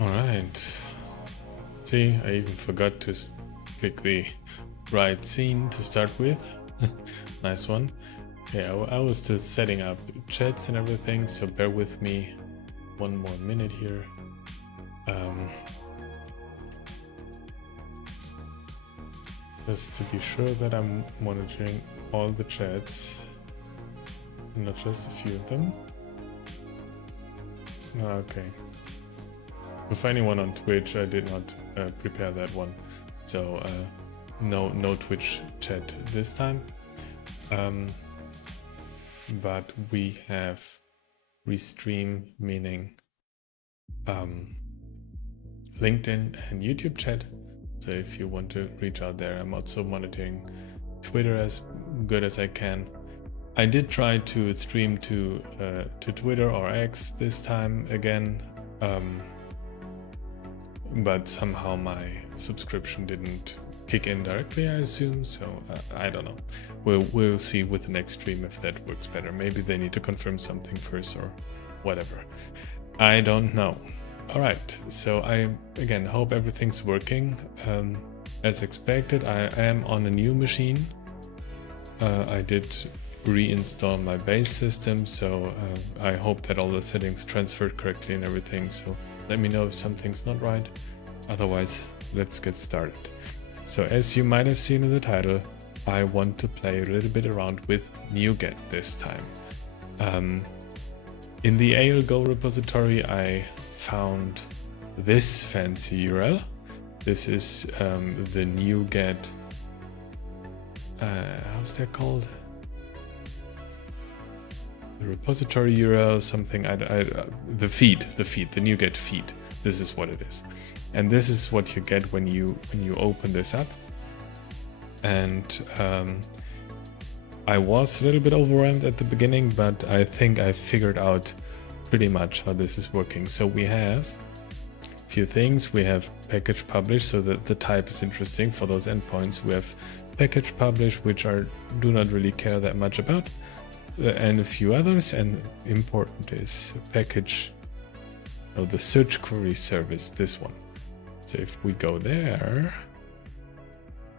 All right. See, I even forgot to click the right scene to start with. Nice one. Yeah, I was just setting up chats and everything, so bear with me one more minute here. Just to be sure that I'm monitoring all the chats, not just a few of them. Okay. For anyone on Twitch, I did not prepare that one, so no Twitch chat this time. But we have restream, meaning LinkedIn and YouTube chat. So if you want to reach out there, I'm also monitoring Twitter as good as I can. I did try to stream to Twitter or X this time again, but somehow my subscription didn't kick in directly, I assume. So I don't know. We'll see with the next stream if that works better. Maybe they need to confirm something first or whatever. I don't know. All right, so I again hope everything's working as expected. I am on a new machine. I did reinstall my base system, so I hope that all the settings transferred correctly and everything. So let me know if something's not right. Otherwise, let's get started. So as you might have seen in the title, I want to play a little bit around with NuGet this time. In the ALGO repository, I found this fancy URL. This is the NuGet, how's that called? The repository URL, something, the feed, the NuGet feed. This is what it is. And this is what you get when you open this up. And I was a little bit overwhelmed at the beginning, but I think I figured out pretty much how this is working. So we have a few things. We have package publish, so that the type is interesting for those endpoints. We have package publish, which do not really care that much about, and a few others. And important is package, the search query service, this one. So if we go there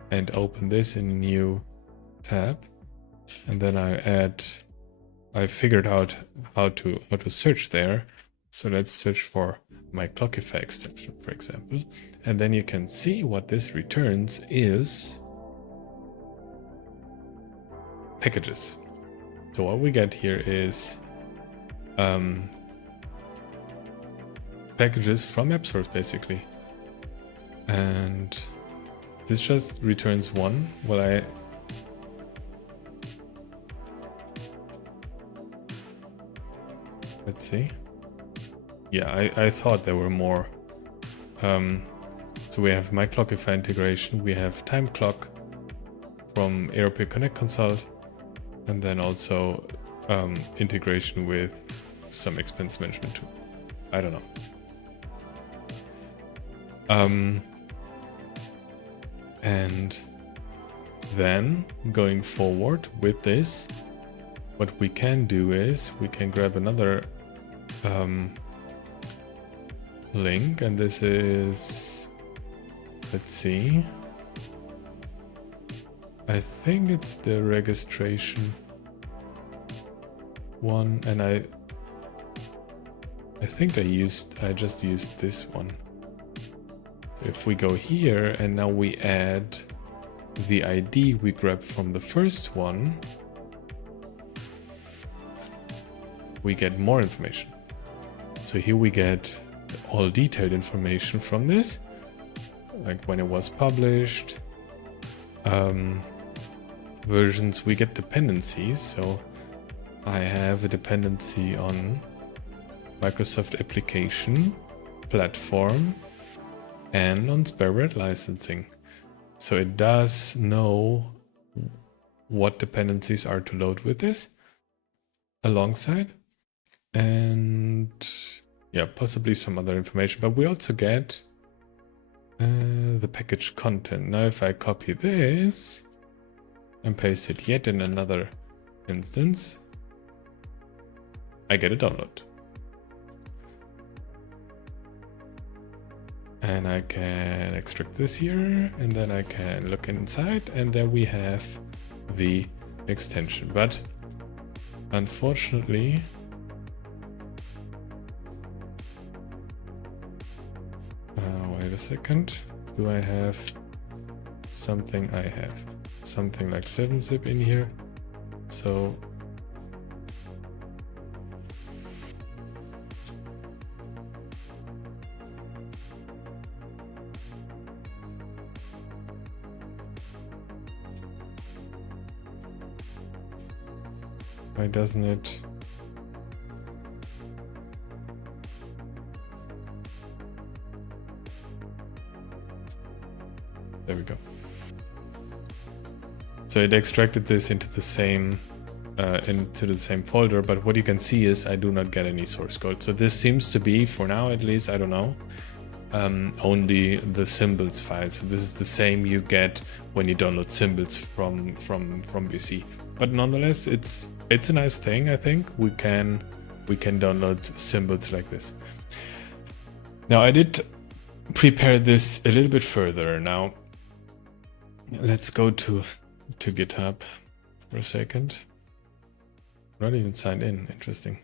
and open this in a new tab, and then I figured out how to search there. So let's search for my Clockify extension, for example. And then you can see what this returns is packages. So what we get here is packages from AppSource, basically. And this just returns one. Well, let's see. Yeah, I thought there were more. So we have my Clockify integration, we have time clock from AeroPay Connect Consult, and then also integration with some expense management tool. I don't know. And then going forward with this, what we can do is we can grab another link, and this is, let's see, I think it's the registration one, and I think I just used this one. So if we go here and now we add the ID we grabbed from the first one, we get more information. So here we get all detailed information from this, like when it was published, versions. We get dependencies. So I have a dependency on Microsoft application, platform, and on SpareBread licensing. So it does know what dependencies are to load with this alongside. And yeah, possibly some other information, but we also get the package content. Now if I copy this and paste it yet in another instance, I get a download. And I can extract this here, and then I can look inside, and there we have the extension. But unfortunately, wait a second. Do I have something? I have something like 7-zip in here. So why doesn't it? There we go. So it extracted this into the same folder, but what you can see is I do not get any source code. So this seems to be, for now at least, I don't know, only the symbols file. So this is the same you get when you download symbols from BC. But nonetheless, it's a nice thing. I think we can download symbols like this. Now I did prepare this a little bit further. Now let's go to GitHub for a second. Not even signed in. Interesting.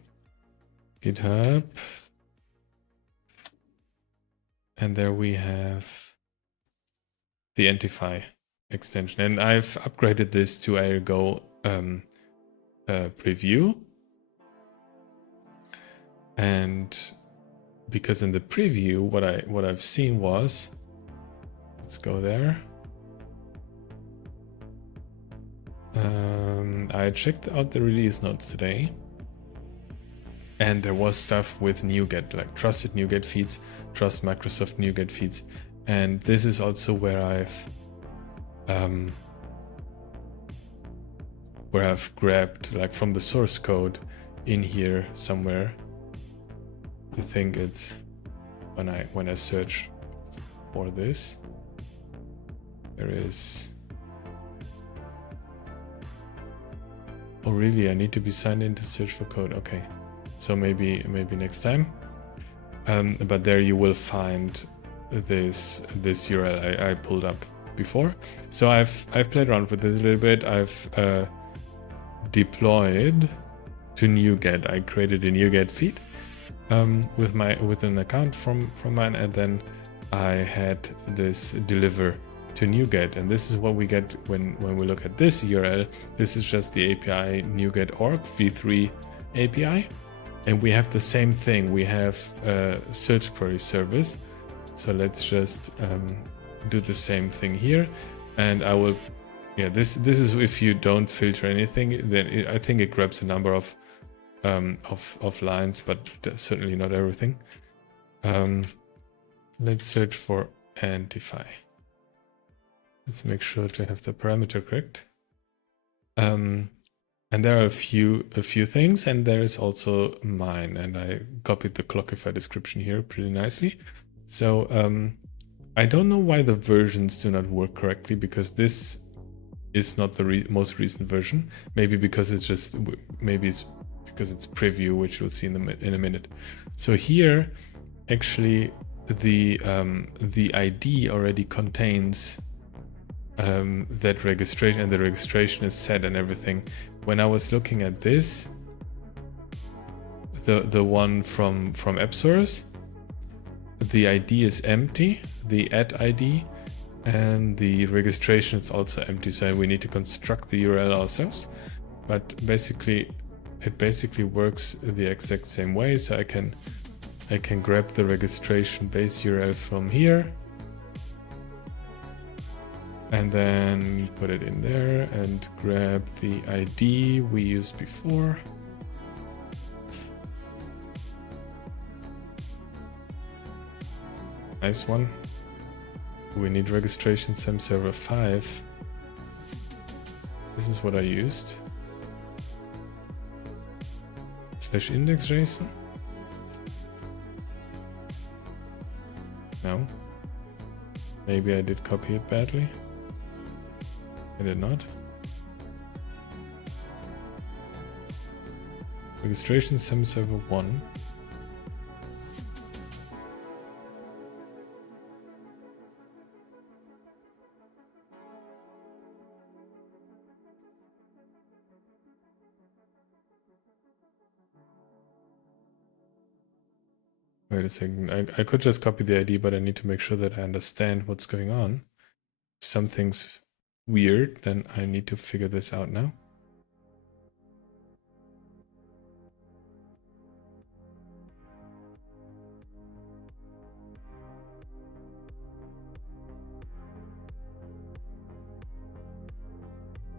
GitHub. And there we have the Antify extension. And I've upgraded this to Airgo preview. And because in the preview, what I've seen was, let's go there. I checked out the release notes today, and there was stuff with NuGet, like trusted NuGet feeds, trust Microsoft NuGet feeds, and this is also where I've grabbed, like, from the source code in here somewhere. I think it's when I search for this, there is. Oh really? I need to be signed in to search for code. Okay, so maybe next time. But there you will find this URL I pulled up before. So I've played around with this a little bit. I've deployed to NuGet. I created a NuGet feed with an account from mine, and then I had this deliver to NuGet, and this is what we get when we look at this URL. This is just the API NuGet org v3 API, and we have the same thing. We have a search query service. So let's just do the same thing here, and I will. Yeah, this is if you don't filter anything, then I think it grabs a number of lines, but certainly not everything. Let's search for Antify. Let's make sure to have the parameter correct. And there are a few things, and there is also mine, and I copied the Clockify description here pretty nicely. So I don't know why the versions do not work correctly, because this is not the most recent version. Maybe because it's because it's preview, which we'll see in a minute. So here, actually, the ID already contains that registration, and the registration is set and everything. When I was looking at this, the one from AppSource, the ID is empty, the add ID, and the registration is also empty. So we need to construct the URL ourselves. But basically, it basically works the exact same way. So I can grab the registration base URL from here, and then put it in there, and grab the ID we used before. Nice one. We need registration SAM server 5. This is what I used. /index.json. No. Maybe I did copy it badly. I did not. Registration SAM server 1. Wait a second. I could just copy the ID, but I need to make sure that I understand what's going on. If something's weird, then I need to figure this out now.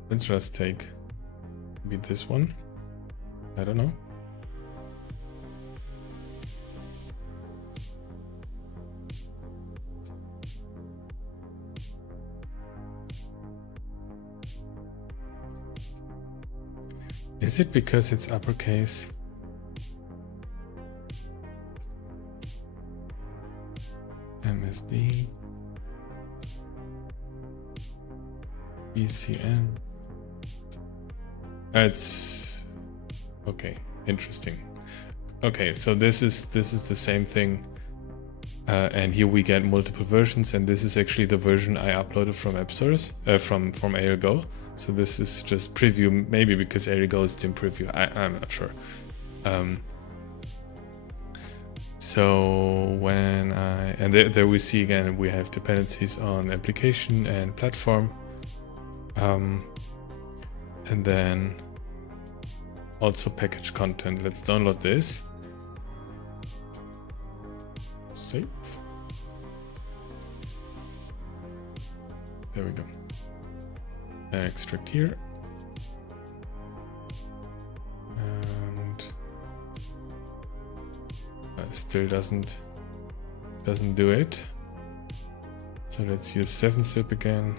Let's just take maybe this one. I don't know. Is it because it's uppercase? MSD. ECN. It's okay. Interesting. Okay, so this is the same thing, and here we get multiple versions, and this is actually the version I uploaded from AppSource, from AirGo. So this is just preview, maybe because AirGo is in preview. I'm not sure. So when and there we see again we have dependencies on application and platform, and then also package content. Let's download this. Save. There we go. Extract here. And still doesn't do it. So let's use 7-zip again.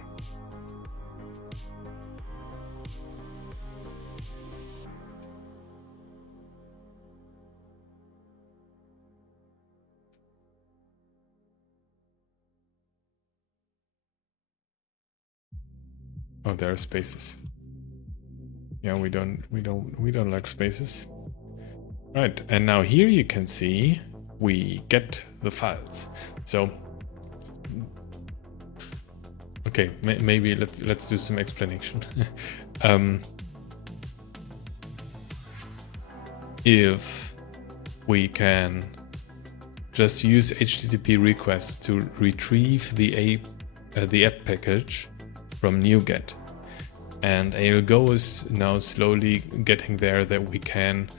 Oh, there are spaces. Yeah, we don't like spaces. Right, and now here you can see we get the files. So okay, maybe let's do some explanation. If we can just use HTTP requests to retrieve the app package from NuGet, and AirGo is now slowly getting there that we can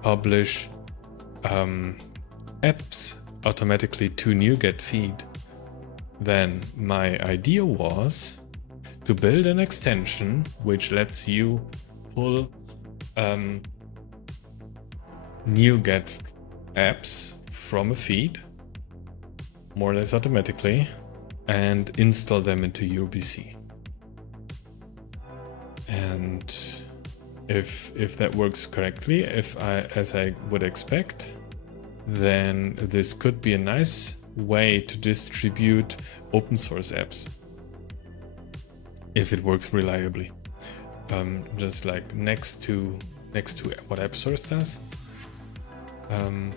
publish apps automatically to NuGet feed, then my idea was to build an extension which lets you pull NuGet apps from a feed more or less automatically and install them into your PC. And if that works correctly, as I would expect, then this could be a nice way to distribute open source apps if it works reliably, just like next to what AppSource does. And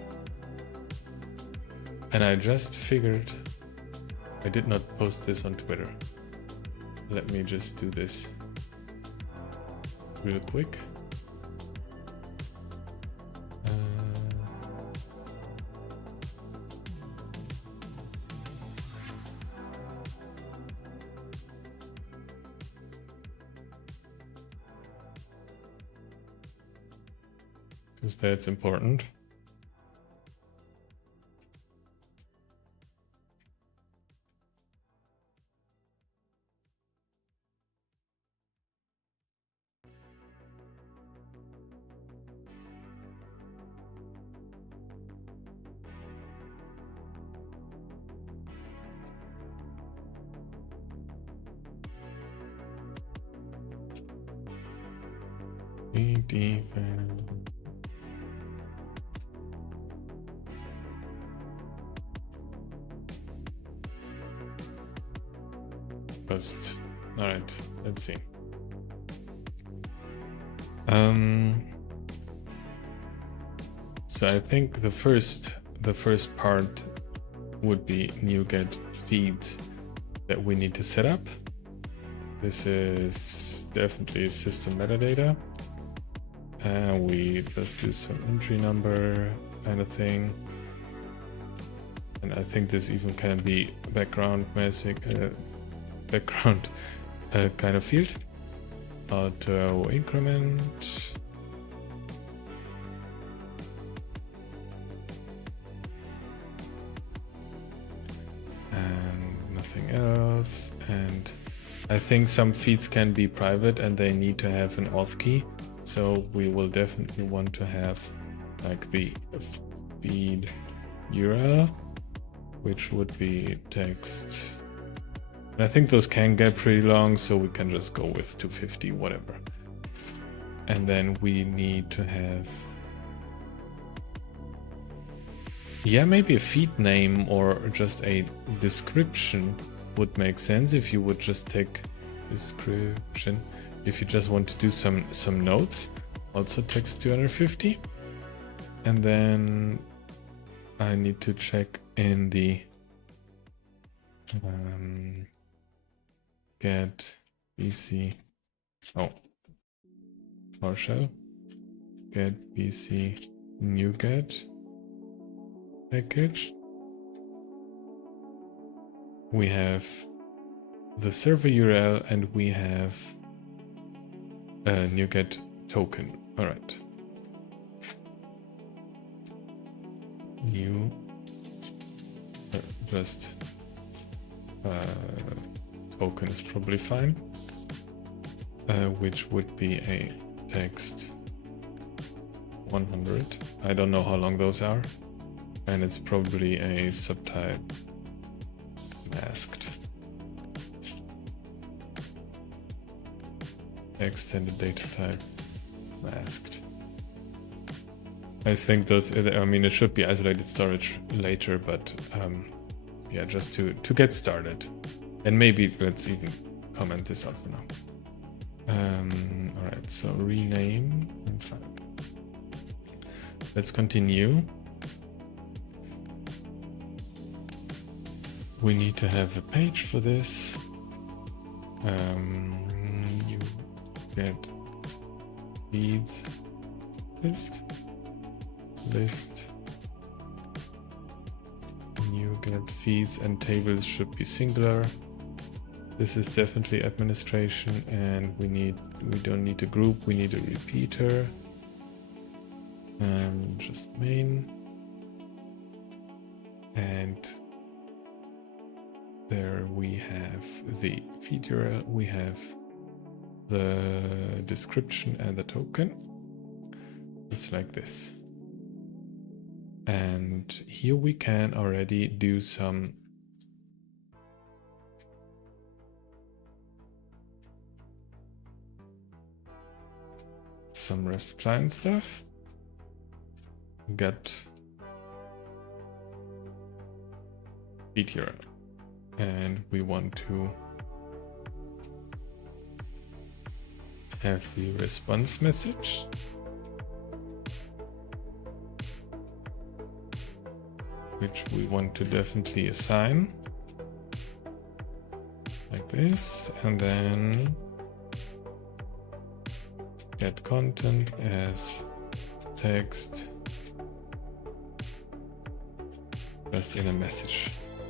I just figured I did not post this on Twitter. Let me just do this real quick. Because that's important. Post. All right, let's see. So I think the first part would be NuGet feeds that we need to set up. This is definitely system metadata. And we just do some entry number kind of thing. And I think this even can be background basic, background kind of field. Auto increment. And nothing else. And I think some feeds can be private and they need to have an auth key. So we will definitely want to have like the feed URL, which would be text. And I think those can get pretty long, so we can just go with 250, whatever. And then we need to have, yeah, maybe a feed name or just a description would make sense if you would just take description. If you just want to do some notes, also text 250. And then I need to check in the get BC, PowerShell, get BC NuGet package. We have the server URL and we have a NuGet token. All right. New, just token is probably fine, which would be a text 100. I don't know how long those are, and it's probably a subtype masked. Extended data type masked. I think those, I mean, it should be isolated storage later, but yeah, just to get started. And maybe let's even comment this out for now. All right, so rename and file. Let's continue. We need to have a page for this. You get feeds list. You get feeds and tables should be singular. This is definitely administration, and we don't need a group, we need a repeater. Just main. And there we have the feed URL, we have the description and the token. It's like this. And here we can already do some REST client stuff. Get feed URL. And we want to have the response message. Which we want to definitely assign like this, and then get content as text just in a message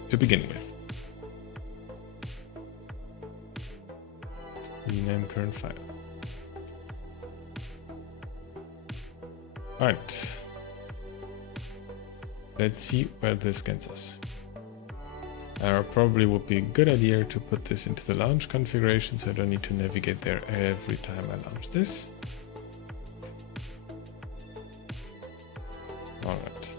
to begin with. Rename current file. All right. Let's see where this gets us. Probably would be a good idea to put this into the launch configuration so I don't need to navigate there every time I launch this. All right.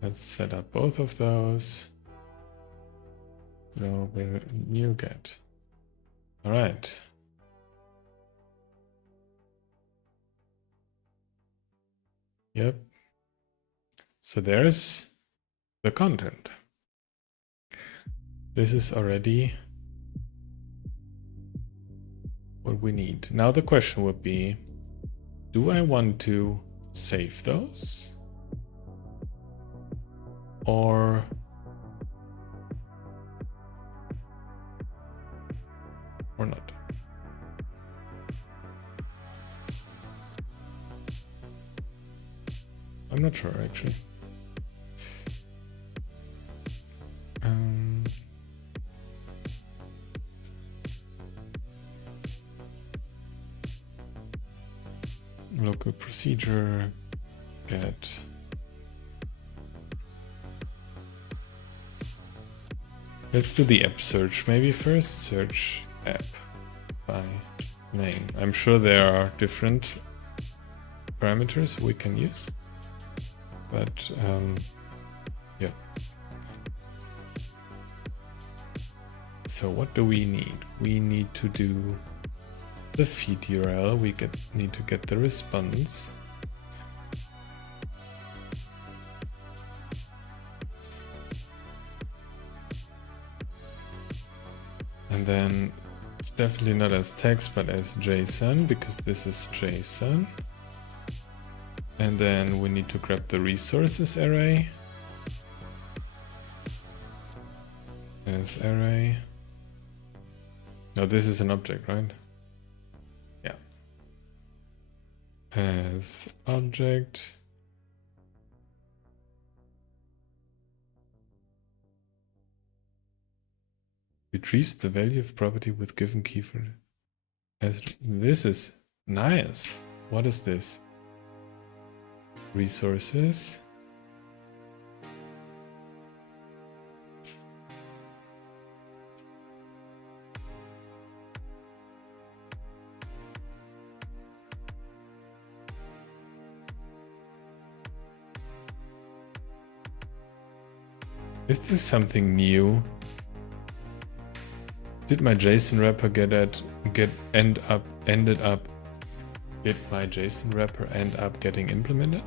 Let's set up both of those. Global NuGet. All right. Yep. So there's the content. This is already what we need. Now the question would be, do I want to save those? Or not? I'm not sure actually. Local procedure, get let's do the app search. Maybe first search app by name. I'm sure there are different parameters we can use, but yeah. So what do we need? We need to do the feed URL. We need to get the response. And then definitely not as text, but as JSON, because this is JSON. And then we need to grab the resources array as array. Now this is an object, right? Yeah. As object. Retrieves the value of property with given key for as this is nice. What is this? Resources. Is this something new? Did my JSON wrapper end up getting implemented?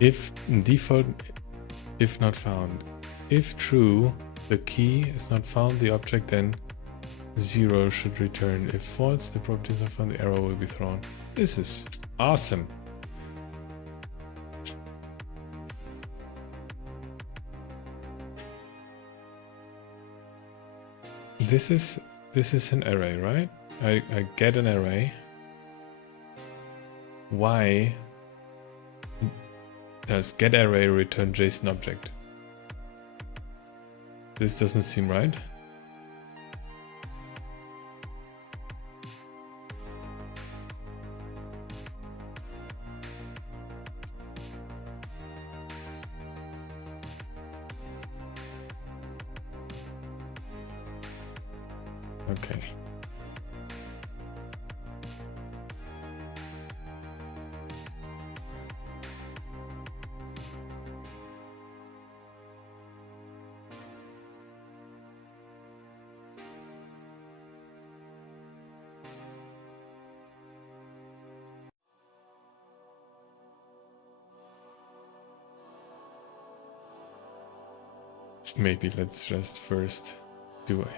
If default, if not found. If true, the key is not found, the object then 0 should return. If false, the property is not found, the error will be thrown. This is awesome. This is an array, right? I get an array. Why does getArray return JSON object? This doesn't seem right. Okay. Maybe let's just first do a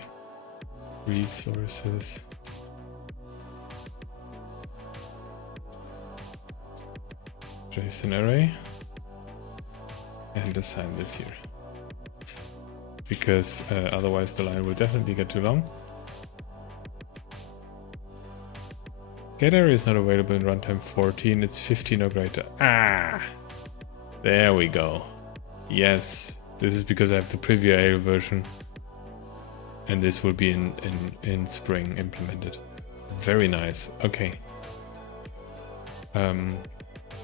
resources. JSON array and assign this here, because otherwise the line will definitely get too long. GetArray is not available in runtime 14, it's 15 or greater. Ah, there we go. Yes. This is because I have the preview AL version, and this will be in spring implemented. Very nice. Okay.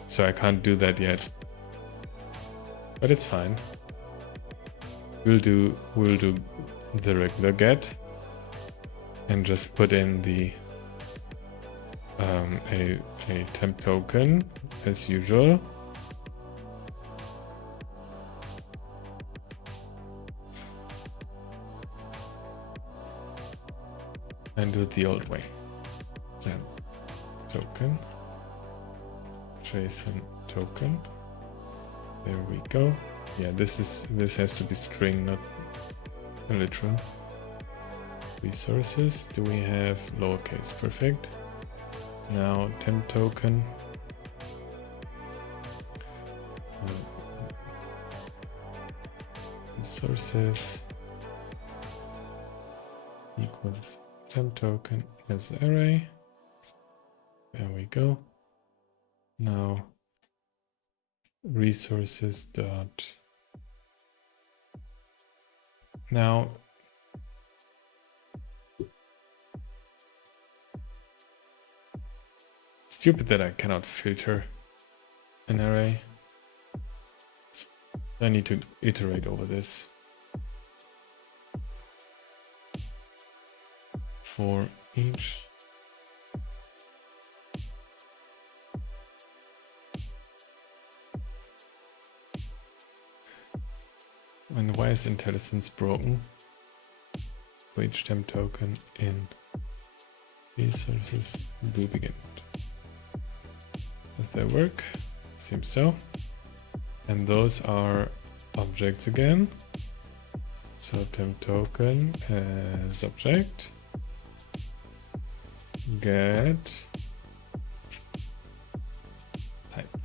So I can't do that yet, but it's fine. We'll do the regular get and just put in the a temp token as usual. and do it the old way. Then token, JSON token. There we go. Yeah, this has to be string, not literal. Resources. Do we have lowercase? Perfect. Now temp token. Resources equals temp token as array. There we go. Now resources dot. Now stupid that I cannot filter an array. I need to iterate over this. For each and why is intelligence broken? For each temp token in resources do begin. Does that work? Seems so. And those are objects again. So temp token as object. Get type.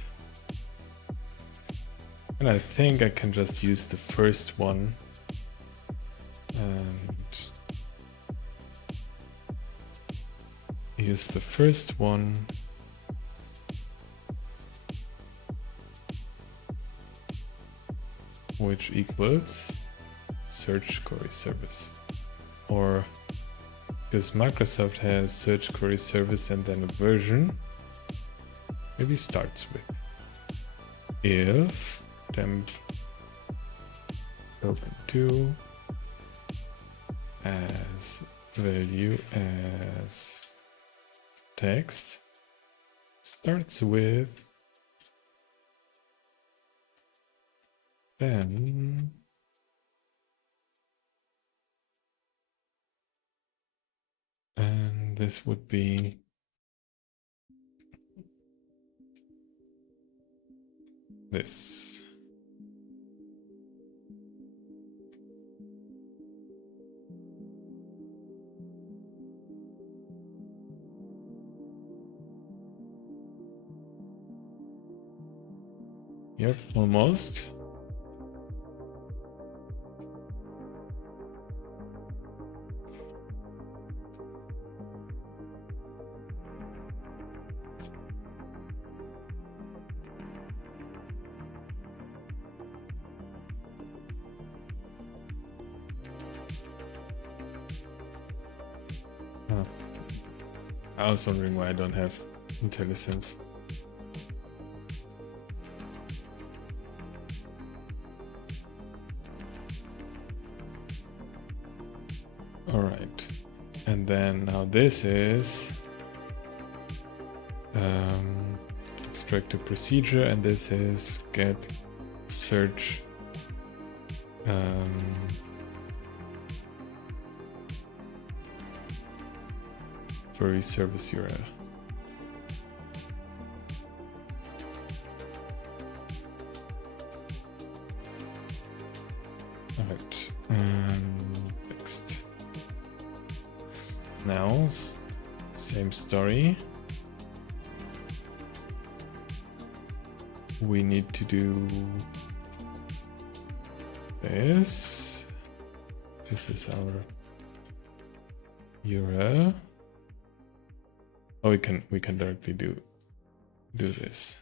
And I think I can just use the first one and use the first one which equals search query service, or because Microsoft has search query service and then a version, maybe starts with if temp token 2 as value as text starts with then and this would be this. Yep, almost. I was wondering why I don't have IntelliSense. All right, and then now this is extract a procedure, and this is get search query service URL. All right, next. Now, same story. We need to do this. This is our URL. Oh, we can directly do this.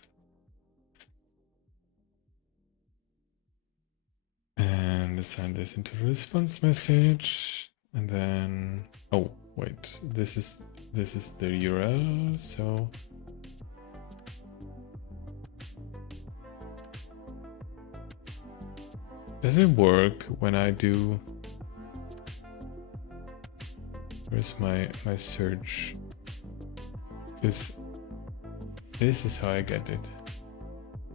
And assign this into the response message. And then, oh wait, this is the URL, so does it work when I do, where's my search? Because this is how I get it.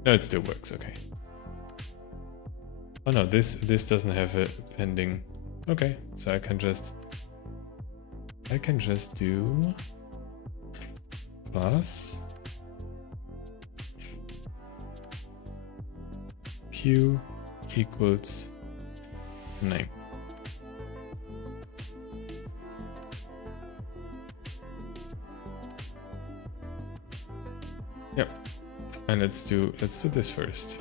No, it still works, okay. Oh no, this doesn't have a pending. Okay, so I can just I can just do plus q equals name. Yep. And let's do this first.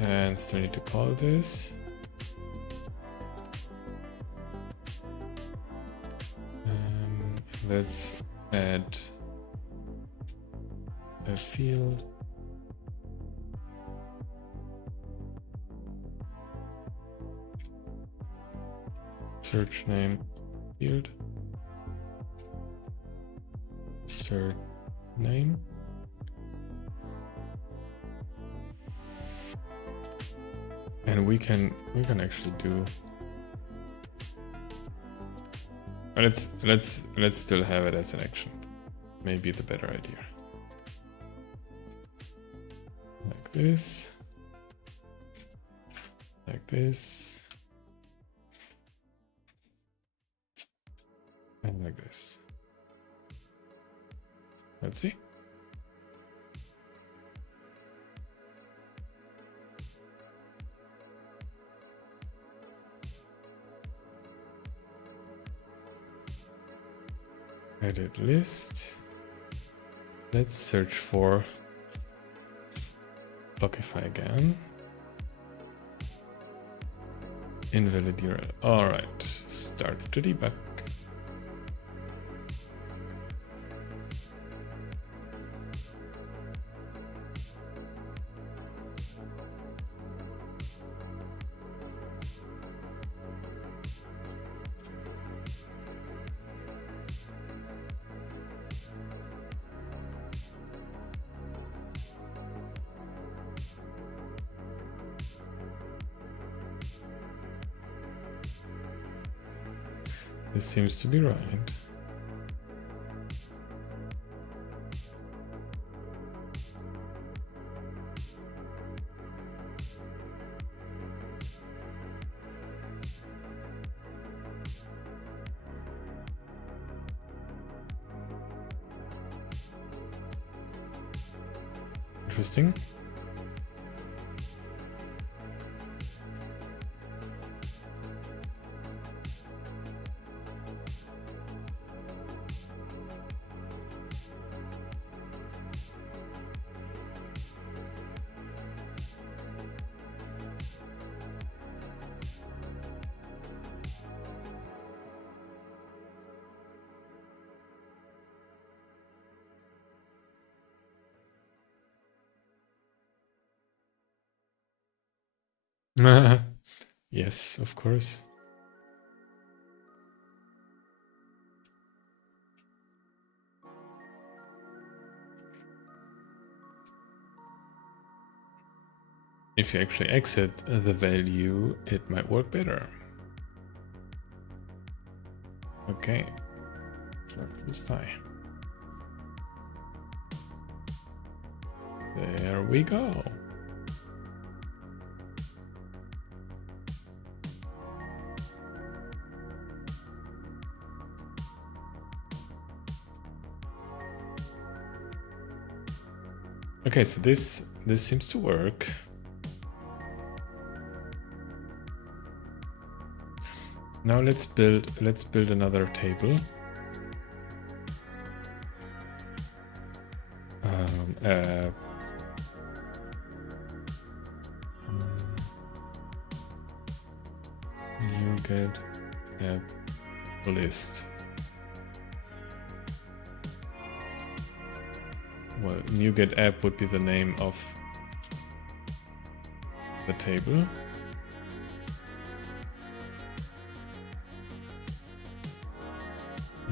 And still need to call this. Let's add a field. Search name field. Search name. And we can actually do. Let's still have it as an action. Maybe the better idea. Like this. Like this. And like this. Let's see. Edit list. Let's search for Blockify again. Invalid URL. All right, start to debug. This seems to be right. Interesting. Yes, of course. If you actually exit the value, it might work better. Okay. Let's try. There we go. Okay, so this seems to work. Now let's build another table. NuGet app list. Well, NuGet app would be the name of the table.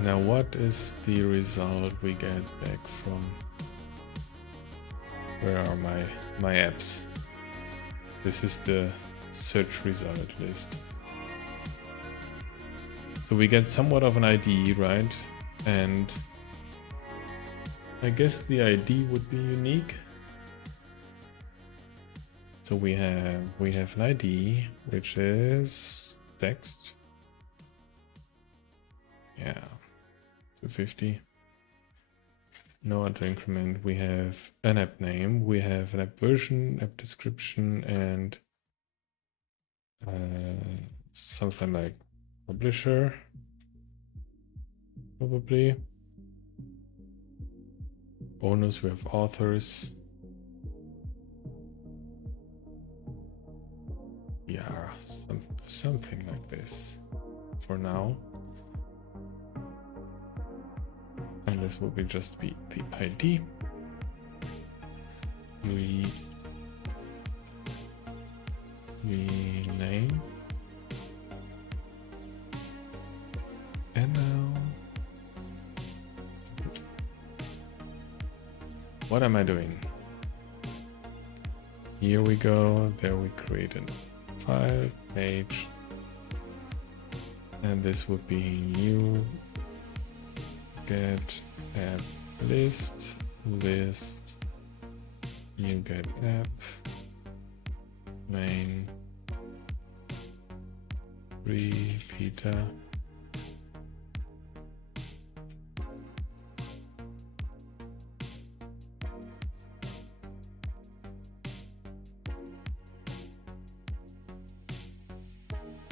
Now, what is the result we get back from? Where are my apps? This is the search result list. So we get somewhat of an ID, right? And I guess the ID would be unique. So we have an ID which is text. Yeah, 250. No auto increment. We have an app name, we have an app version, app description, and something like publisher, probably. Owners, we have authors. Yeah, something like this for now. And this will just be the ID. Rename. And now, what am I doing? Here we go. There we create a file page, and this would be new get app list NuGet app main repeater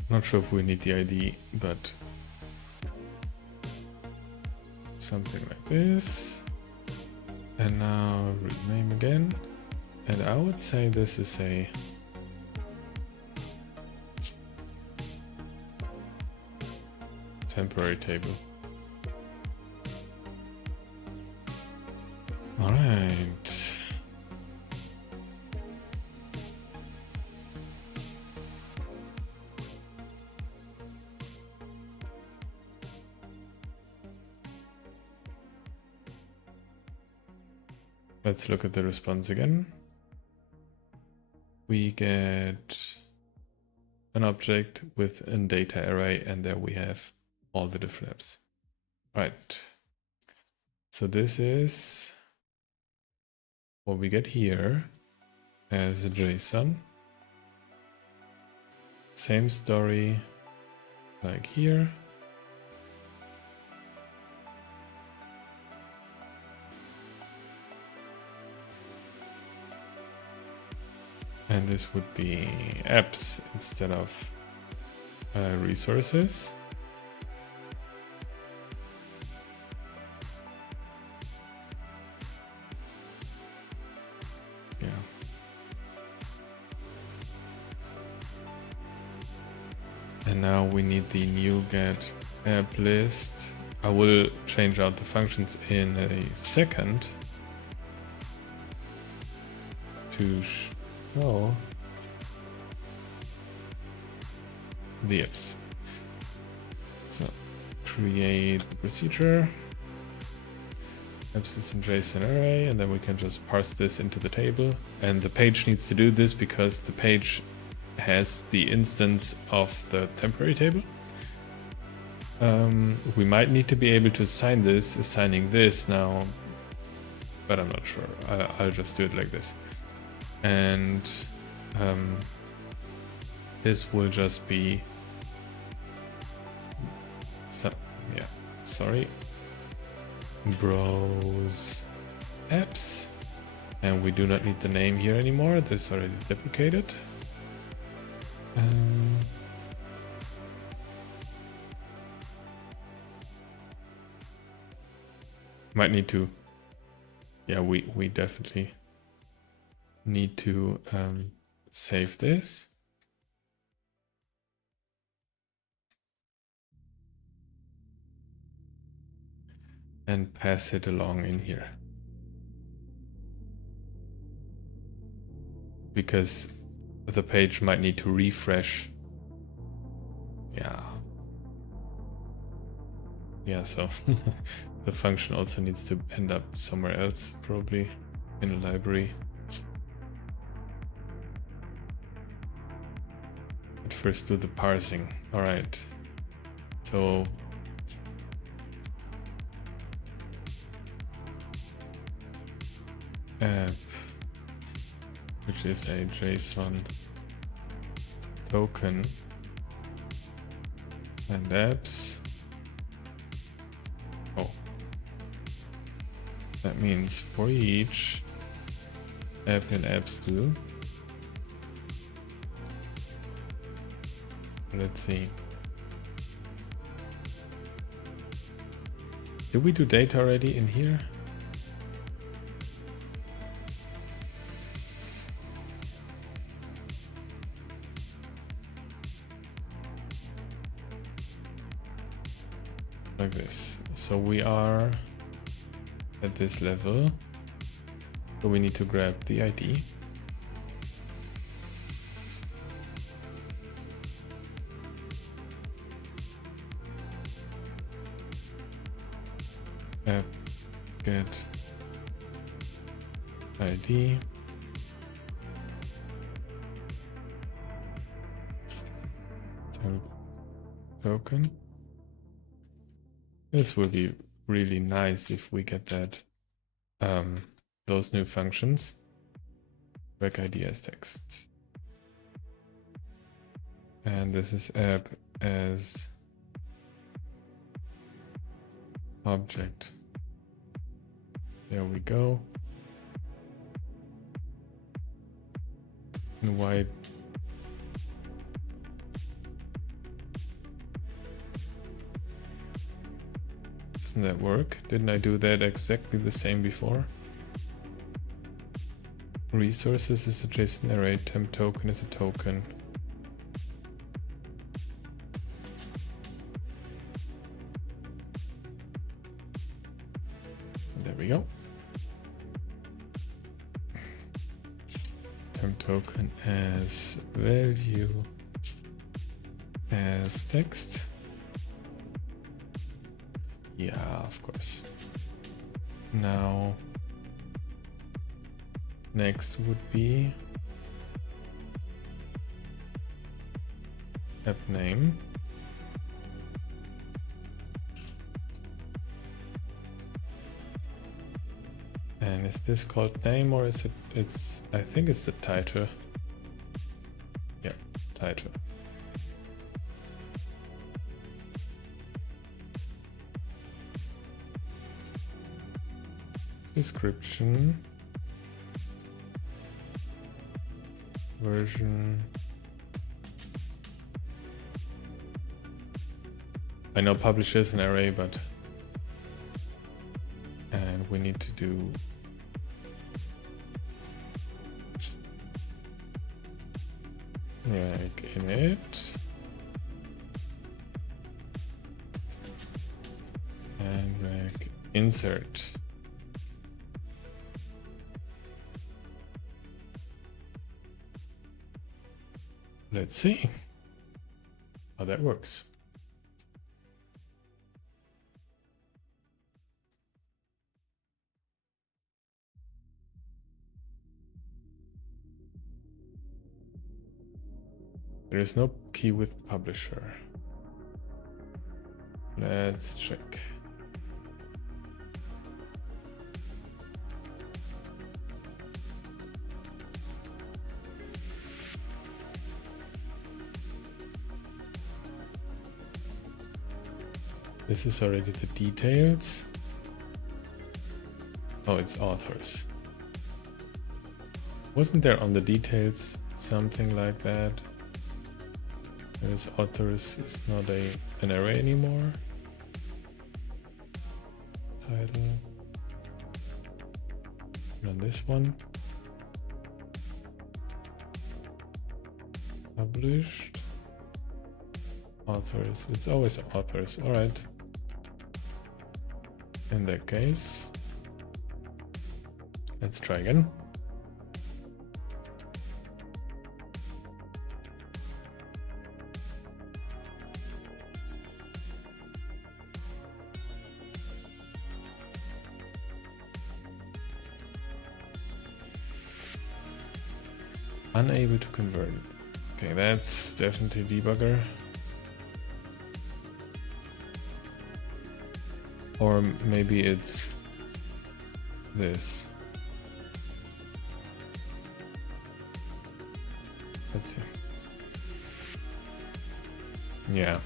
Not sure if we need the ID, but something like this. And now rename again. And I would say this is a temporary table. All right. Let's look at the response again. We get an object with a data array, and there we have all the different apps. Right. So this is what we get here as a JSON. Same story like here. And this would be apps instead of resources. Yeah. And now we need the NuGet app list. I will change out the functions in a second to show the apps. So create the procedure, apps is in JSON array, and then we can just parse this into the table. And the page needs to do this because the page has the instance of the temporary table. We might need to be able to assigning this now, but I'm not sure. I'll just do it like this. And this will just be browse apps, and we do not need the name here anymore. This is already deprecated. Might need to, yeah, we definitely need to save this. And pass it along in here. Because the page might need to refresh. Yeah, so the function also needs to end up somewhere else, probably in a library. But first do the parsing. All right. So app, which is a JSON token, and apps That means for each app in apps do. Let's see. Did we do data already in here? Like this. So we are at this level. So we need to grab the ID. App get ID. Token. This will be really nice if we get that those new functions. Rec ID as text. And this is app as object. There we go. And why doesn't that work? Didn't I do that exactly the same before? Resources is a JSON array, temp token is a token. There we go. Temp token as value as text. Yeah, of course. Now, next would be app name. And is this called name or is it's I think it's the title. Yeah, title. Description. Version. I know publish is an array, but and we need to do rec init and rec insert. Let's see how that works. There is no key with publisher. Let's check. This is already the details. Oh, it's authors. Wasn't there on the details something like that? There's authors is not an array anymore. Title. And on this one. Published. Authors. It's always authors. All right. In that case, let's try again. Unable to convert it. Okay, that's definitely debugger. Or maybe it's this. Let's see. Yeah,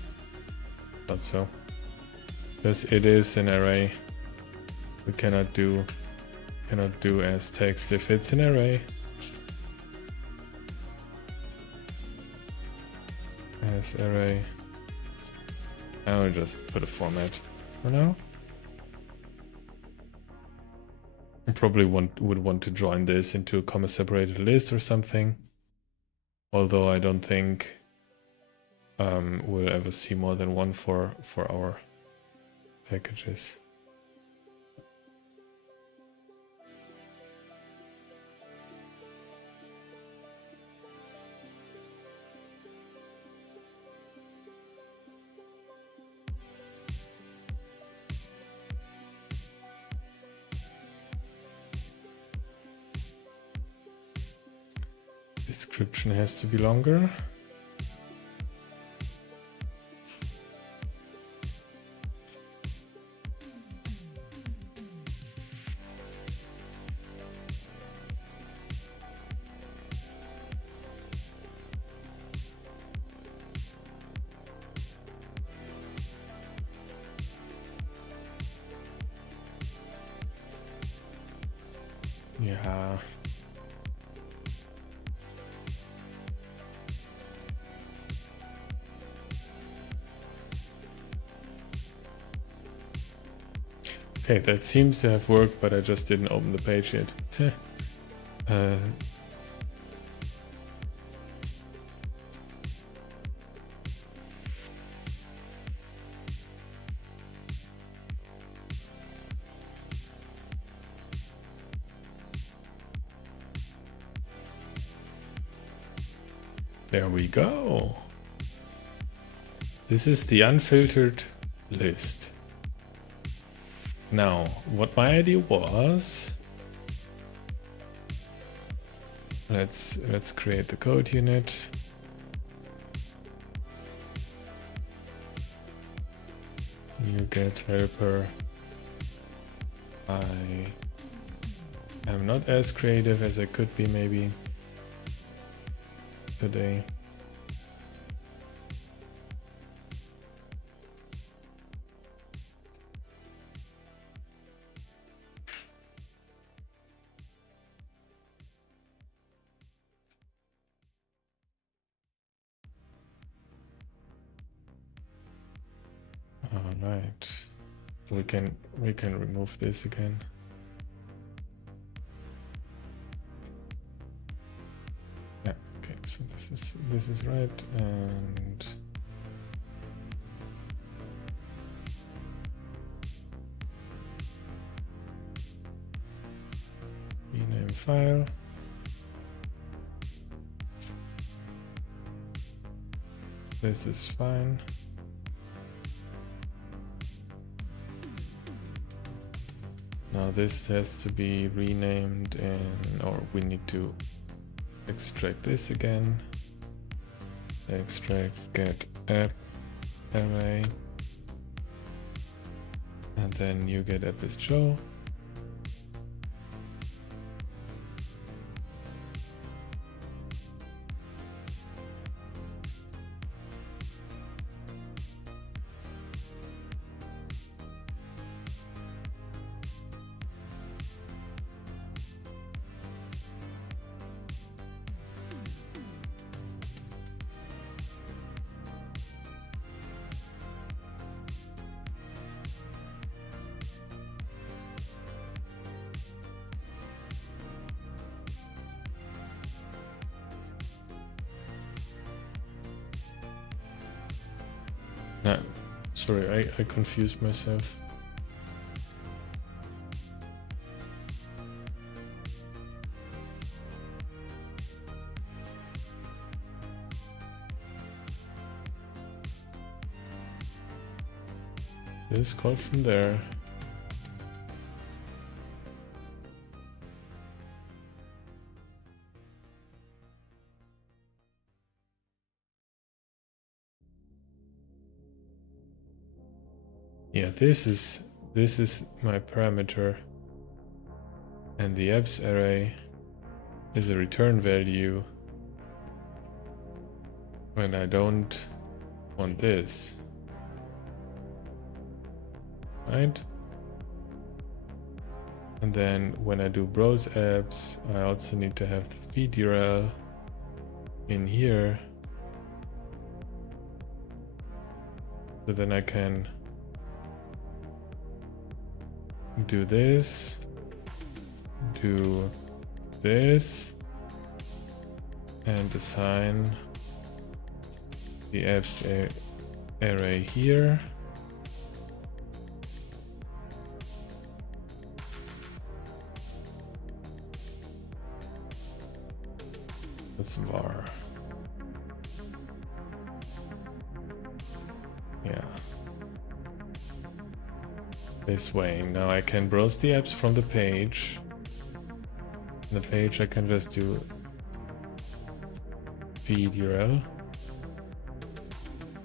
thought so. Because it is an array. We cannot do cannot do as text if it's an array. As array. I will just put a format for now. I probably would want to join this into a comma separated list or something. Although I don't think we'll ever see more than one for our packages. Description has to be longer. Yeah. Okay, that seems to have worked, but I just didn't open the page yet. There we go. This is the unfiltered list. Now, what my idea was, let's create the code unit. NuGet helper. I am not as creative as I could be maybe today. All right, we can remove this again. Yeah, okay, so this is right, and rename file. This is fine. Now this has to be renamed, and or we need to extract this again. Extract get app array, and then NuGet app is show. No, sorry, I confused myself. This called from there. Yeah, this is my parameter, and the apps array is a return value when I don't want this, right? And then when I do browse apps, I also need to have the feed URL in here. So then I can do this, do this, and assign the apps array here. That's var. Yeah. This way. Now I can browse the apps from the page. On the page I can just do feed URL.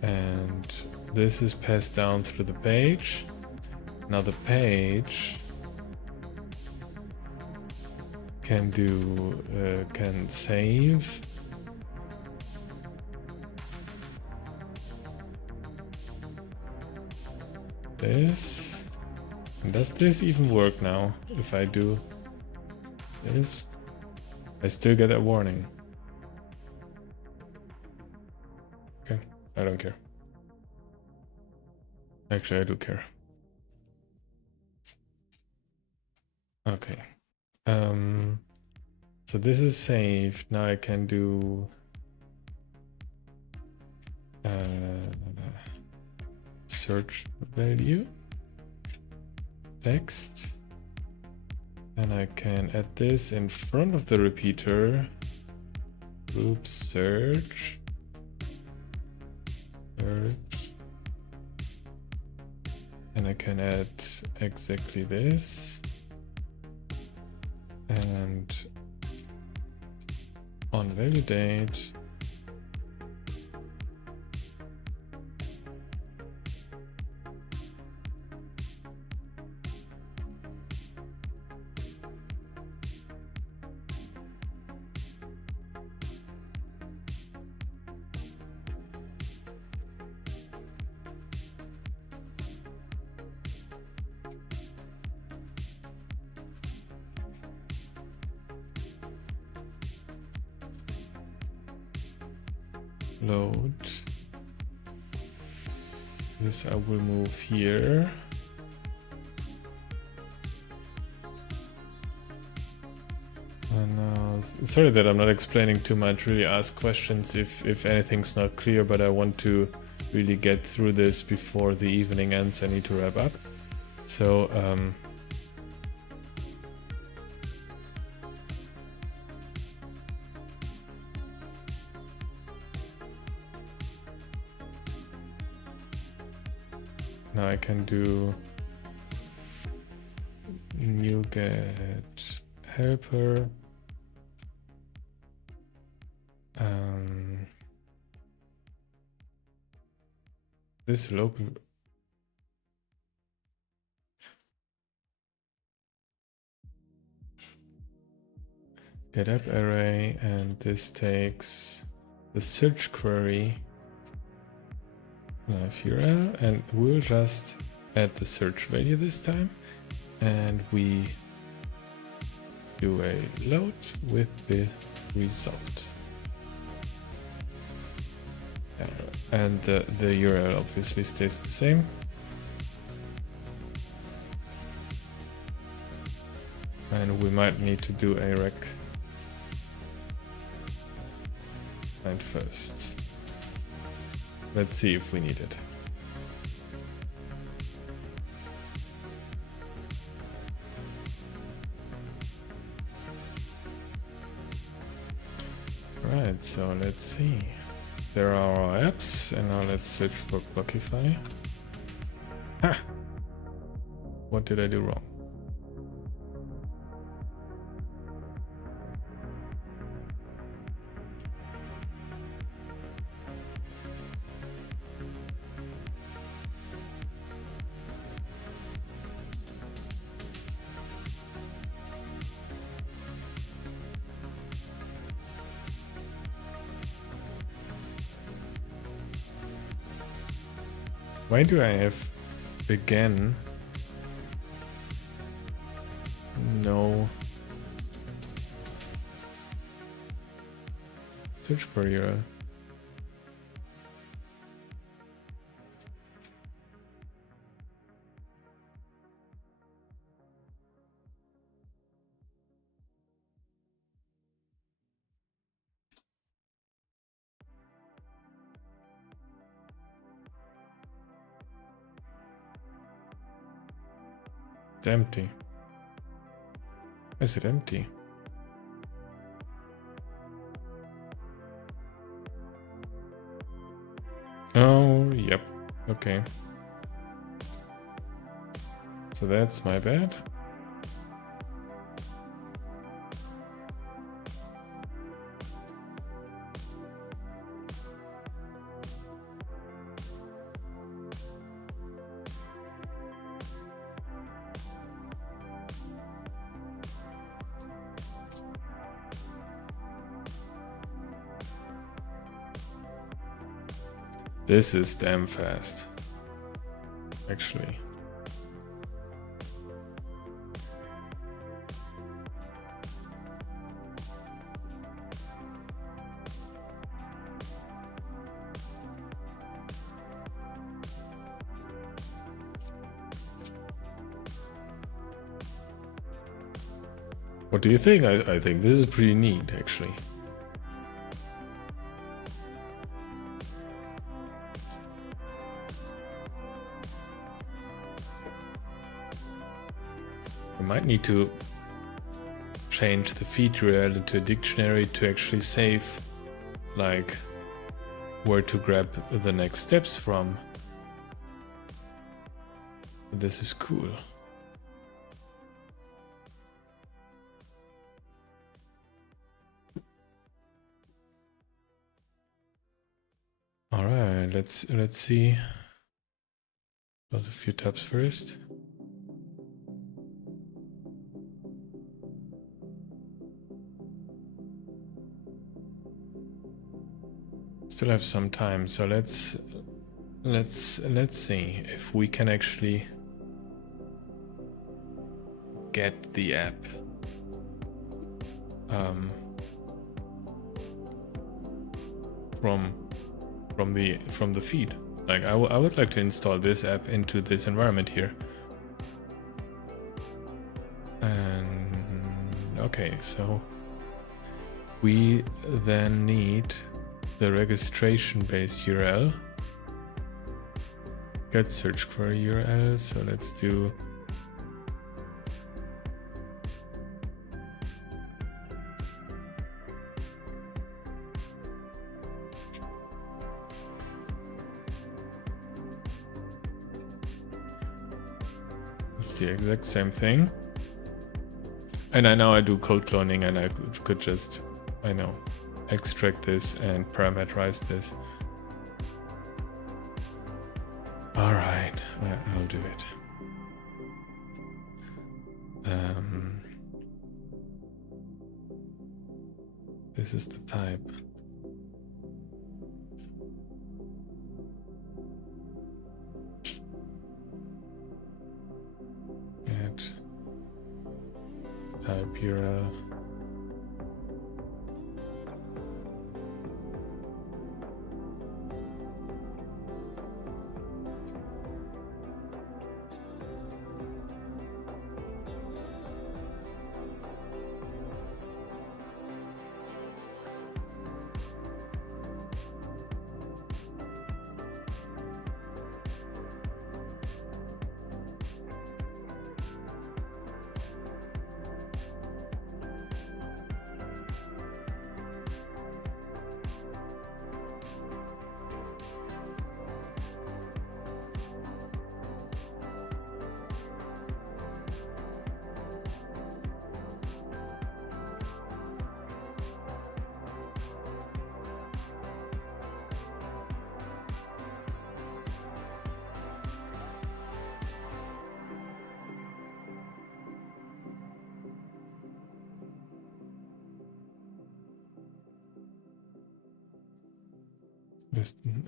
And this is passed down through the page. Now the page can can save this. And does this even work now? If I do this, I still get a warning. Okay, I don't care. Actually, I do care. Okay. So this is saved. Now I can do search value text, and I can add this in front of the repeater. Group search. And I can add exactly this. And on validate, load. This I will move here. And now, sorry that I'm not explaining too much. Really ask questions if anything's not clear, but I want to really get through this before the evening ends. I need to wrap up. So now I can do NuGet helper. This local get app array, and this takes the search query live URL, and we'll just add the search value this time, and we do a load with the result. And the URL obviously stays the same. And we might need to do a rec find first. Let's see if we need it. Right, so let's see. There are our apps, and now let's search for Blockify. Ha! What did I do wrong? Why do I have begin no search query URL. It's empty. Is it empty? Oh, yep. Okay. So that's my bad. This is damn fast, actually. What do you think? I think this is pretty neat, actually. We might need to change the feed URL into a dictionary to actually save, like, where to grab the next steps from. This is cool. All right, let's see. Close a few tabs first. Still have some time, so let's see if we can actually get the app from the feed. Like I would like to install this app into this environment here. And okay, so we then need the registration base URL. Get search query URL. So let's do it's the exact same thing. And I know I do code cloning, and I could just, I know, extract this and parameterize this. All right, I'll do it. This is the type. Get type URL.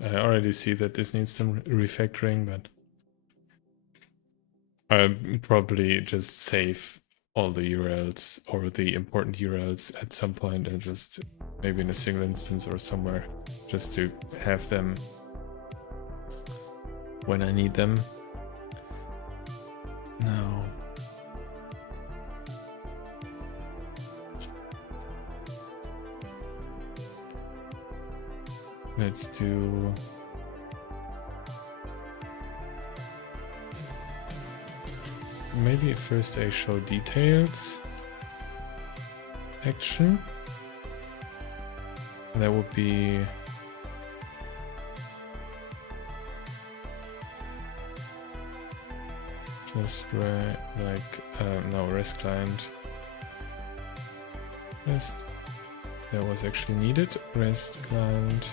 I already see that this needs some refactoring, but I'll probably just save all the URLs or the important URLs at some point, and just maybe in a single instance or somewhere, just to have them when I need them. Now, let's do maybe first a show details action. That would be just no, REST client. REST, that was actually needed. REST client.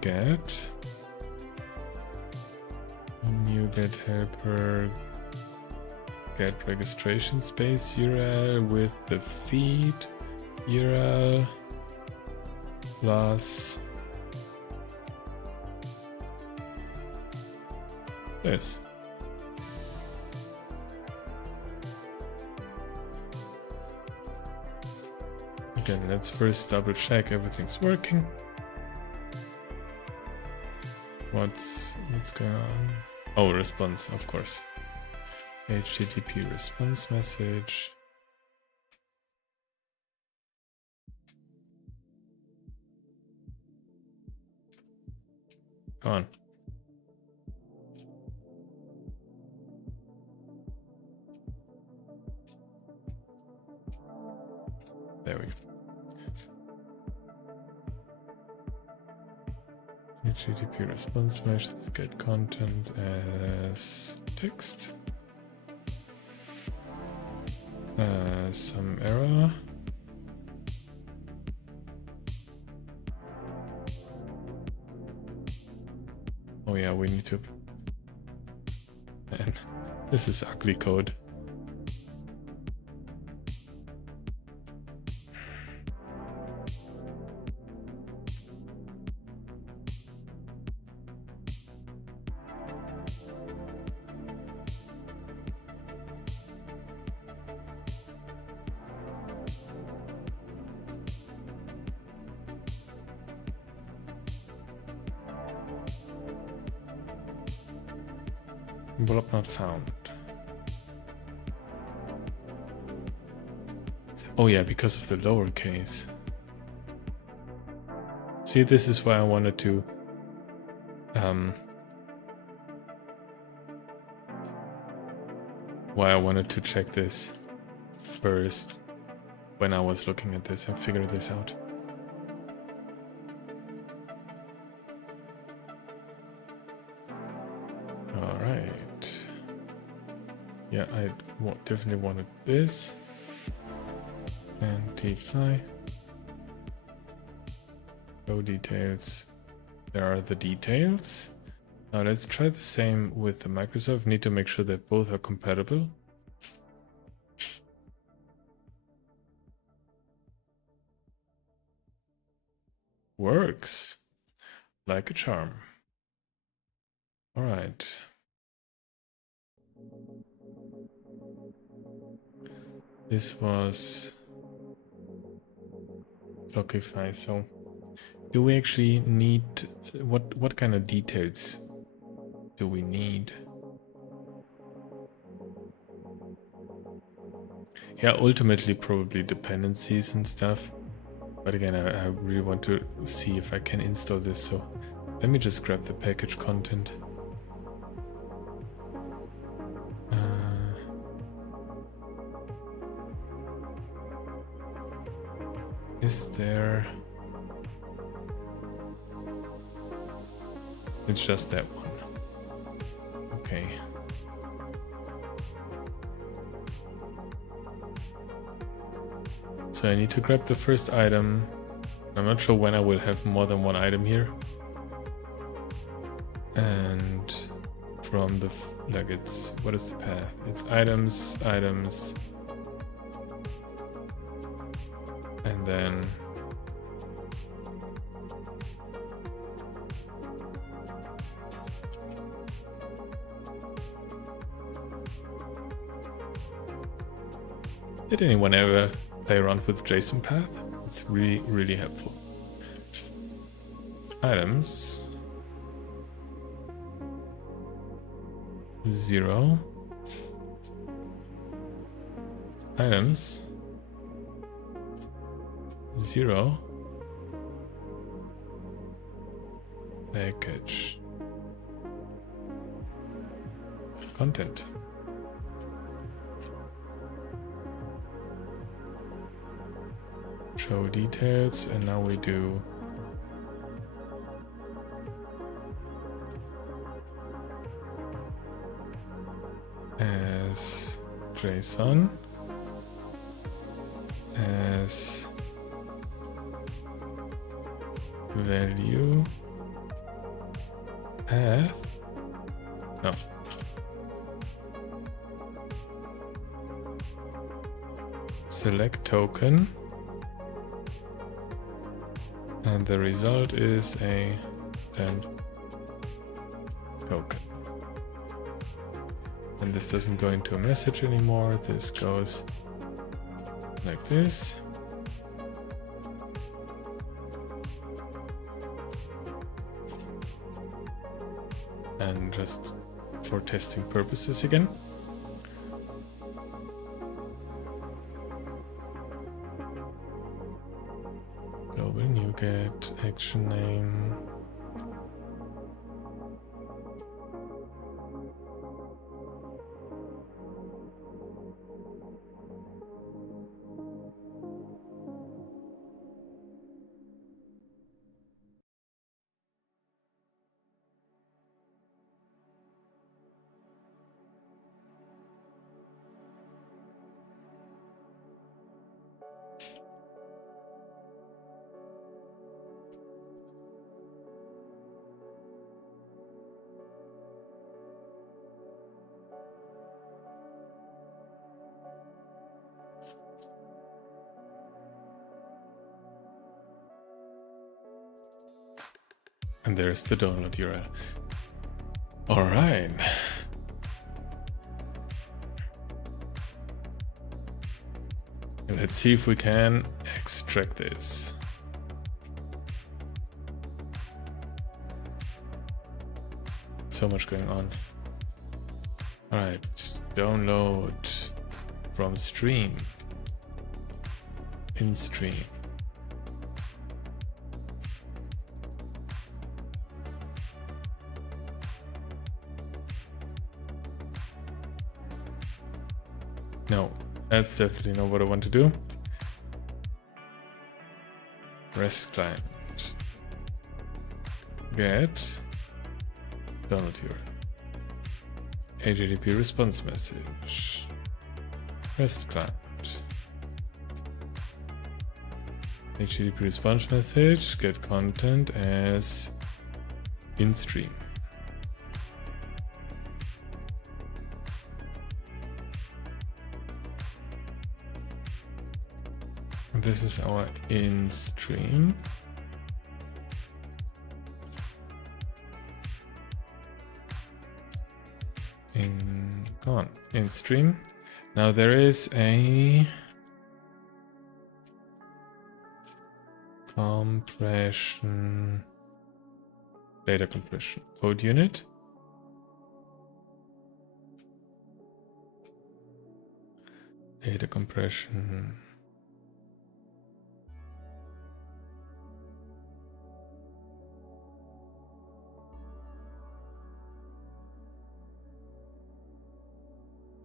Get. NuGet helper. Get registration space URL with the feed URL plus this. Again, let's first double check everything's working. What's going on? Oh, response, of course. HTTP response message. Come on. There we go. HTTP response message, get content as text. Some error. Oh yeah, we need to. Man, this is ugly code. Envelope not found. Oh yeah, because of the lowercase. See, this is why I wanted to check this first when I was looking at this and figure this out. Alright. Yeah, I definitely wanted this. And T-fly. Show details. There are the details. Now let's try the same with the Microsoft. Need to make sure that both are compatible. Works like a charm. All right. This was Blockify. So do we actually need, what kind of details do we need? Yeah, ultimately probably dependencies and stuff. But again, I really want to see if I can install this. So let me just grab the package content. Is there... It's just that one. Okay. So I need to grab the first item. I'm not sure when I will have more than one item here. And from the, like it's, what is the path? It's items, items. And then Did anyone ever play around with JSON path? It's really, really helpful. Items. 0. Items. 0. Package. Content. Show details, and now we do as JSON, as value path, no, select token, and the result is a temp token. And this doesn't go into a message anymore, this goes like this. And just for testing purposes again. Global NuGet action name. And there's the download URL. All right. And let's see if we can extract this. So much going on. All right, download from stream. In stream. No, that's definitely not what I want to do. REST client. Get download URL. HTTP response message. REST client. HTTP response message. Get content as in stream. This is our in stream. In stream. Now there is a compression, data compression, codeunit. Data compression.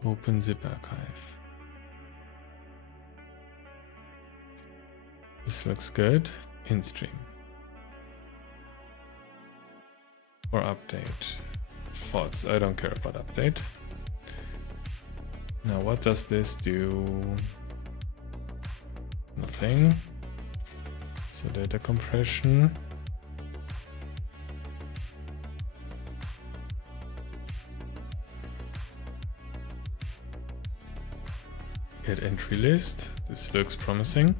Open zip archive. This looks good. In stream. Or update. False. I don't care about update. Now what does this do? Nothing. So data compression. Get entry list. This looks promising.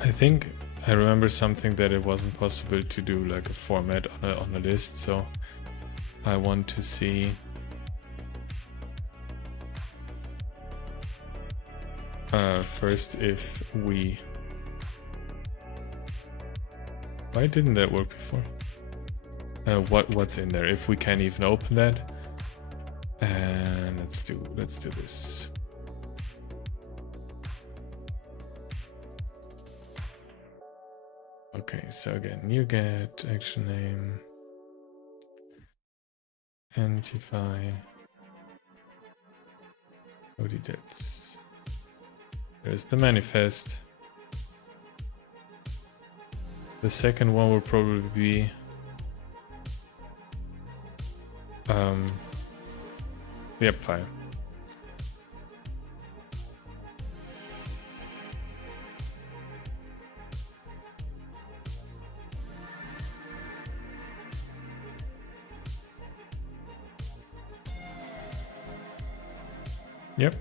I think I remember something that it wasn't possible to do like a format on a list, so I want to see first if we... Why didn't that work before? What's in there, if we can even open that. And let's do this. Okay, so again, NuGet, action name, antify, odidets. There's the manifest. The second one will probably be the app file. Yep.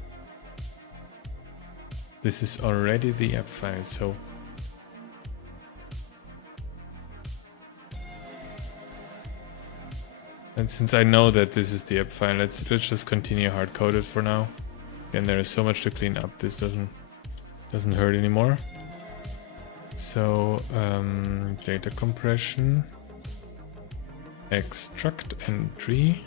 This is already the app file, so and since I know that this is the app file, let's just continue hard coded for now. And there is so much to clean up. This doesn't hurt anymore. So data compression, extract entry,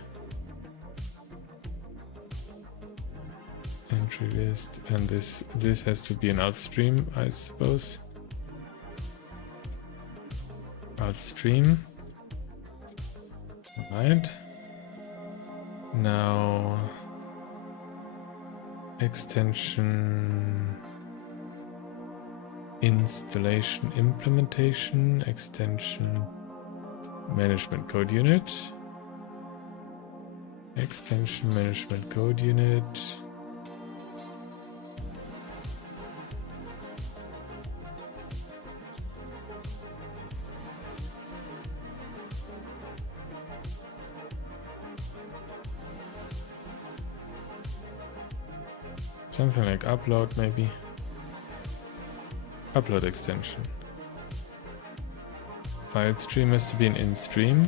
entry list, and this has to be an outstream, I suppose. Outstream. Right. Now extension installation implementation, extension management code unit, extension management code unit. Something like upload, maybe. Upload extension. File stream has to be an in-stream.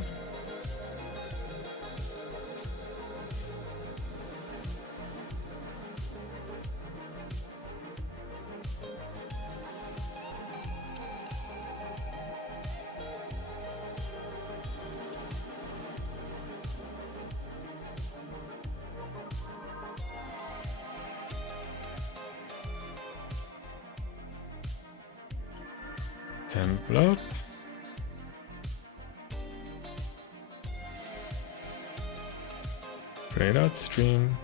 Template. Create outstream.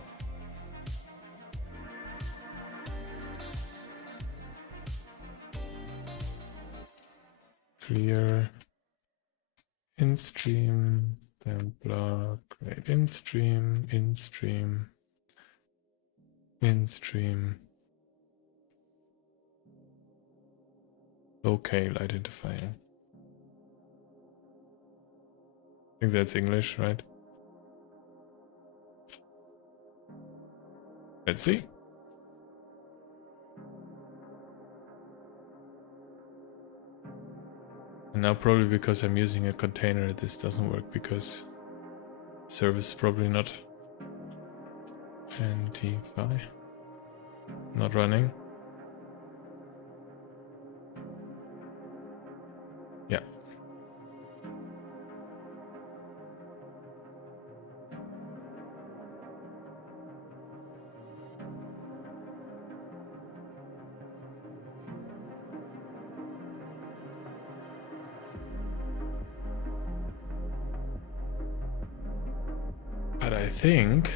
Clear. In-stream. Template. Create in-stream. In-stream. In-stream. Locale identifier. I think that's English, right? Let's see. And now probably because I'm using a container, this doesn't work because service is probably not antify. Not running. Yeah. But I think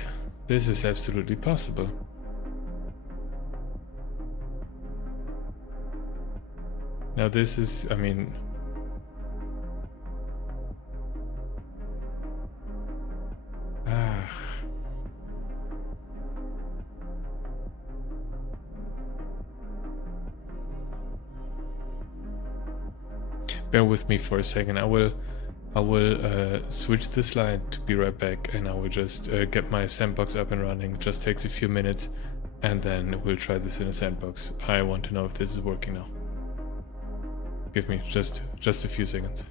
this is absolutely possible. Now this is, I mean, bear with me for a second. I will switch the slide to be right back, and I will just get my sandbox up and running. It just takes a few minutes, and then we'll try this in a sandbox. I want to know if this is working now. Give me just a few seconds.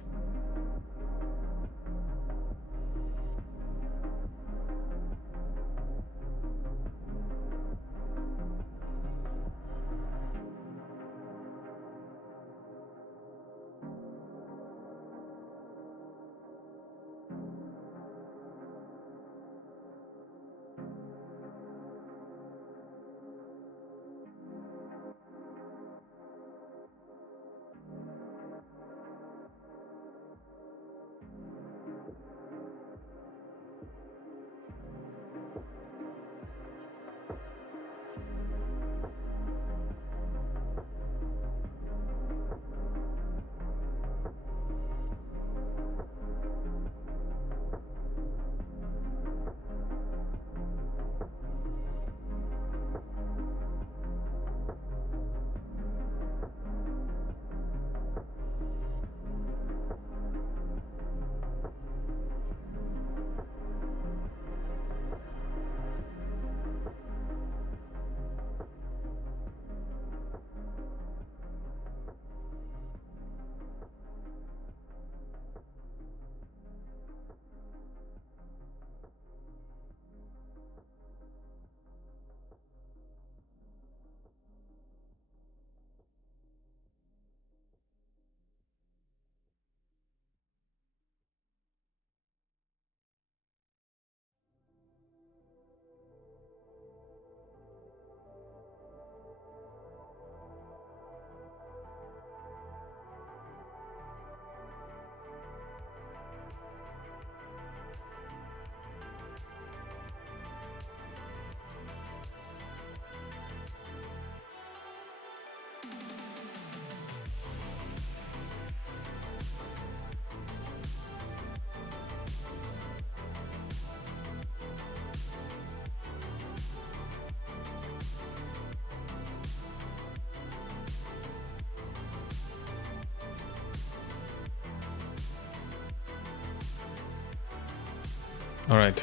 All right,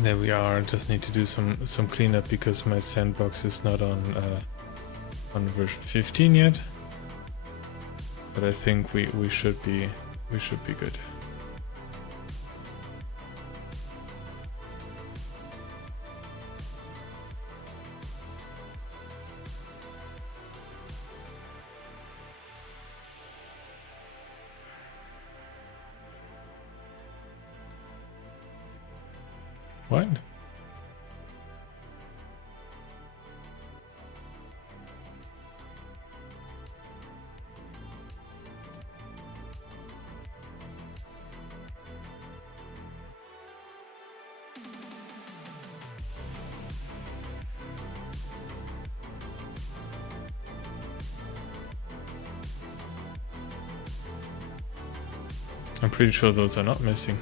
there we are. Just need to do some cleanup because my sandbox is not on version 15 yet. But I think we should be good. What? I'm pretty sure those are not missing.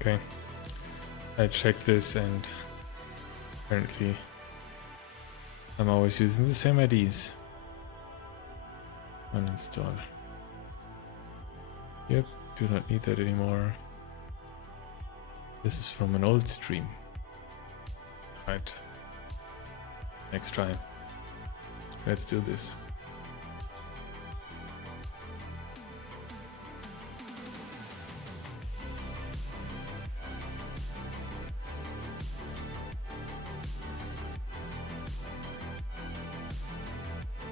Okay. I checked this and apparently I'm always using the same IDs. Uninstall. Yep, do not need that anymore. This is from an old stream. Right. Next try. Let's do this.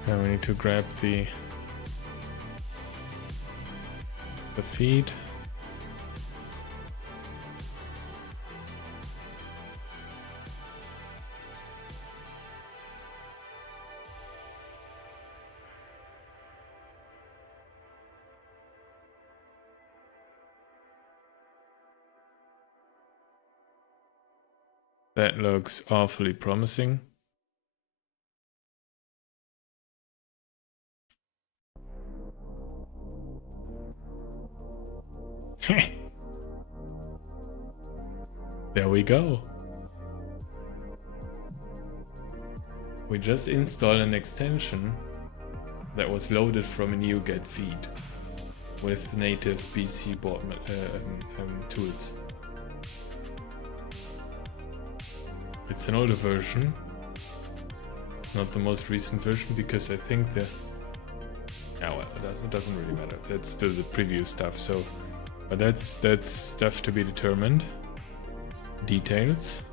Now we need to grab the feed. That looks awfully promising. There we go. We just installed an extension that was loaded from a NuGet feed with native BC board tools. It's an older version. It's not the most recent version because I think the... Yeah, well, it doesn't really matter. That's still the preview stuff. So, but that's stuff to be determined. Details.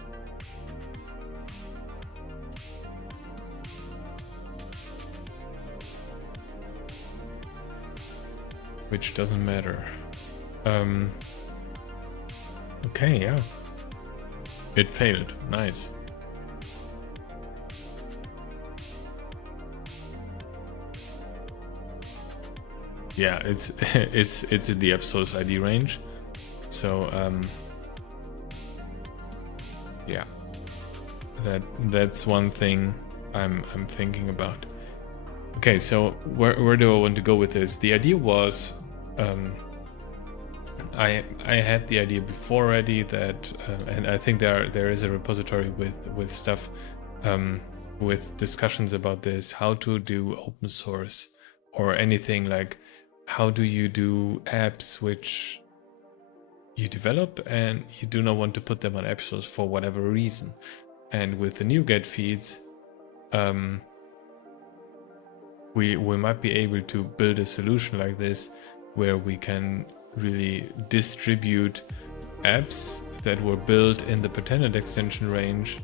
Which doesn't matter. Okay, yeah. It failed. Nice. Yeah, it's it's in the AppSource ID range. So yeah. That's one thing I'm thinking about. Okay, so where do I want to go with this? The idea was, I had the idea before already that, and I think there is a repository with stuff, with discussions about this, how to do open source or anything like, how do you do apps which you develop and you do not want to put them on AppSource for whatever reason. And with the NuGet feeds, we might be able to build a solution like this where we can really distribute apps that were built in the codeunit extension range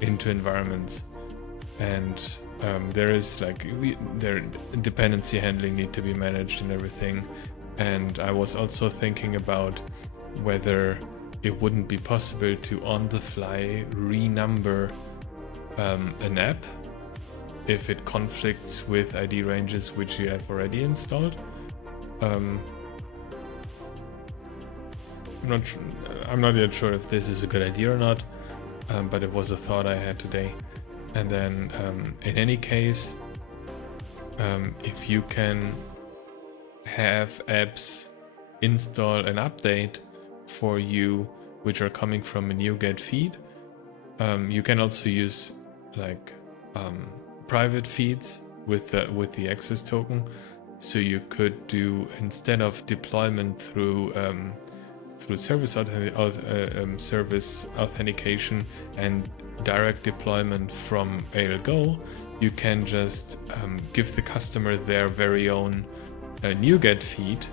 into environments. And there is like, their dependency handling need to be managed and everything. And I was also thinking about whether it wouldn't be possible to on the fly renumber an app if it conflicts with ID ranges which you have already installed. I'm not yet sure if this is a good idea or not, but it was a thought I had today. And then in any case, if you can have apps install an update for you which are coming from a NuGet feed, you can also use like private feeds with the access token. So you could do, instead of deployment through service authentication and direct deployment from AilGo, you can just give the customer their very own NuGet feed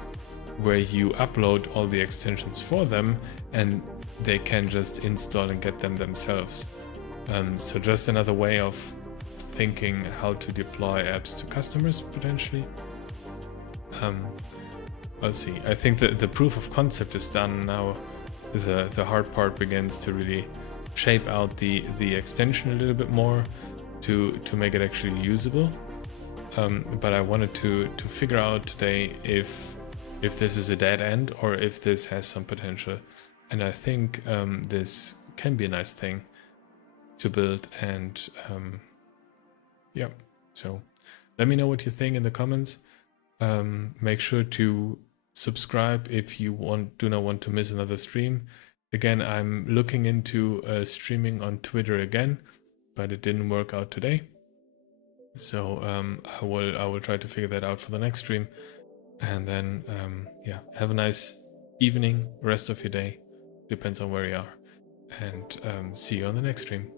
where you upload all the extensions for them and they can just install and get them themselves. So just another way of thinking how to deploy apps to customers potentially. Let's see. I think that the proof of concept is done now. The hard part begins to really shape out the extension a little bit more to make it actually usable. But I wanted to figure out today if this is a dead end or if this has some potential. And I think this can be a nice thing to build. And yeah, so let me know what you think in the comments. Make sure to subscribe if you do not want to miss another stream. Again, I'm looking into streaming on Twitter again, but it didn't work out today. So I will try to figure that out for the next stream. And then yeah, have a nice evening, rest of your day, depends on where you are, and see you on the next stream.